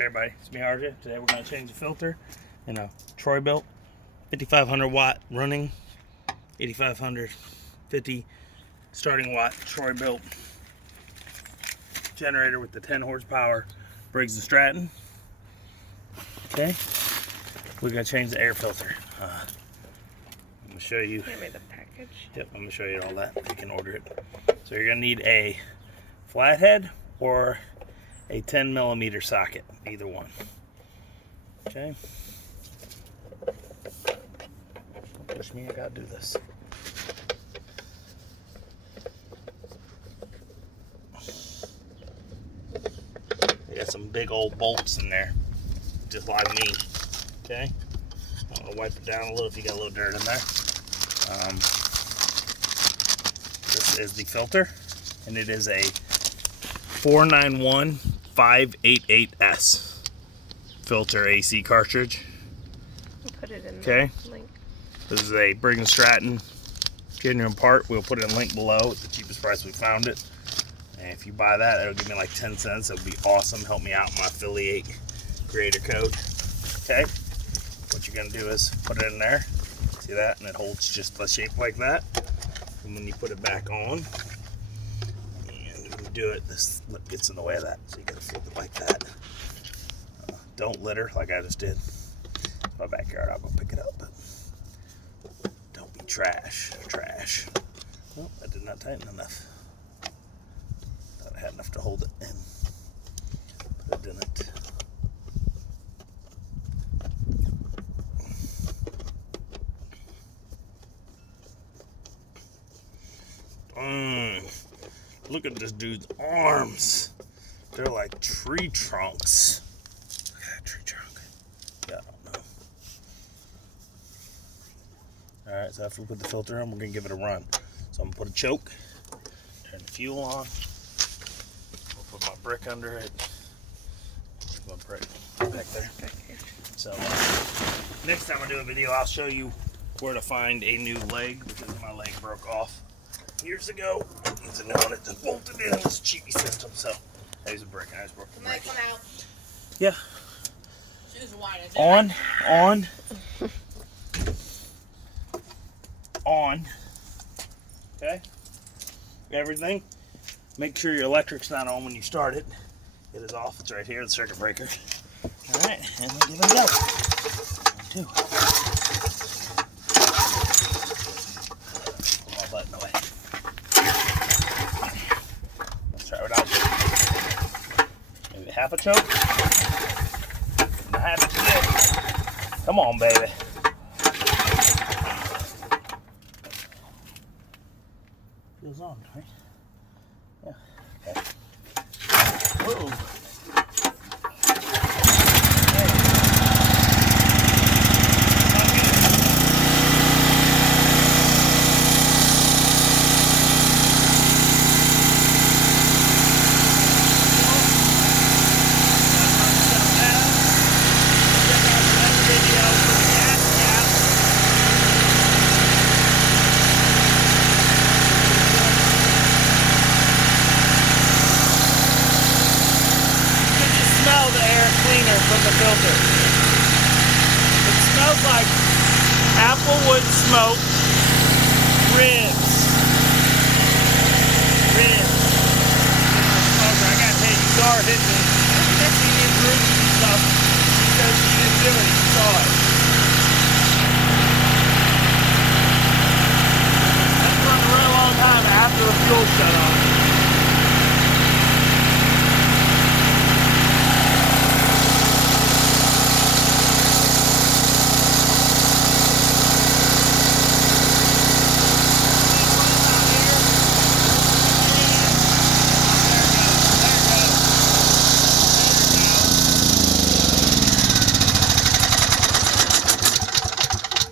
Hey everybody, it's me RJ. Today we're going to change the filter in a troy-bilt 5500 watt running 8550 starting watt troy-bilt generator with the 10 horsepower Briggs & Stratton. Okay, we're going to change the air filter. I'm going to show you. Give me the package. Yep, I'm going to show you all that. You can order it. So you're going to need a flathead or a 10 millimeter socket, either one. Okay. Don't push me, I gotta do this. They got some big old bolts in there, just like me. Okay. I'm gonna wipe it down a little if you got a little dirt in there. This is the filter, and it is a 491588S filter AC cartridge. We'll put it in okay. The link. This is a Briggs & Stratton genuine part. We'll put it in the link below at the cheapest price we found it. And if you buy that, it'll give me like 10 cents. It'll be awesome. Help me out in my affiliate creator code. Okay. What you're gonna do is put it in there. See that? And it holds just the shape like that. And when you put it back on, do it, this lip gets in the way of that, so you gotta flip it like that. Don't litter like I just did. It's my backyard, I'll go pick it up, but don't be trash. Oh, that did not tighten enough. Thought I had enough to hold it in, but it didn't. Look at this dude's arms. They're like tree trunks. Look at that tree trunk. Yeah, I don't know. Alright, so after we put the filter on, we're going to give it a run. So I'm going to put a choke, turn the fuel on. I'll put my brick under it. My brick back there. So next time I do a video, I'll show you where to find a new leg, because my leg broke off years ago. It's a new one. It just bolted in this cheapy system. So there's a brick. I just broke the brick. Come out. Yeah. Shoes wide. On. Okay. Everything. Make sure your electric's not on when you start it. It is off. It's right here, the circuit breaker. All right, and we'll give it a go. 1, 2. Pull my button away. Without maybe half a choke. Not half a choke. Come on, baby. Feels on, right? Yeah. Okay. Whoa. From the filter. It smells like applewood smoked ribs. Smoker, I gotta tell you, you are hitting me. You did bruises and stuff because you didn't do it, you saw it. That's running a really long time after the fuel shut off.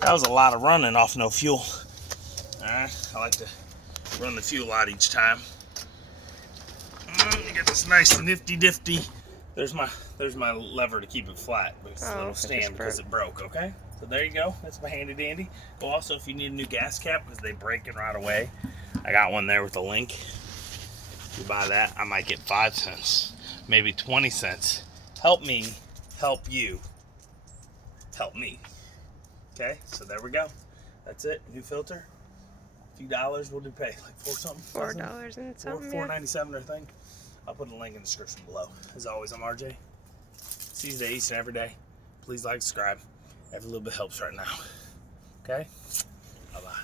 That was a lot of running off no fuel. Alright, I like to run the fuel out each time. You get this nice nifty difty. There's my lever to keep it flat. It's a little stand because it broke, okay? So there you go. That's my handy dandy. Also, if you need a new gas cap because they break it right away, I got one there with a link. If you buy that, I might get 5 cents, maybe 20 cents help me help you help me. Okay, so there we go. That's it. New filter. A few dollars. What did we pay? Like $4 and something. $4.97 I think. I'll put a link in the description below. As always, I'm RJ. See you today, each and every day. Please like, subscribe. Every little bit helps right now. Okay? Bye-bye.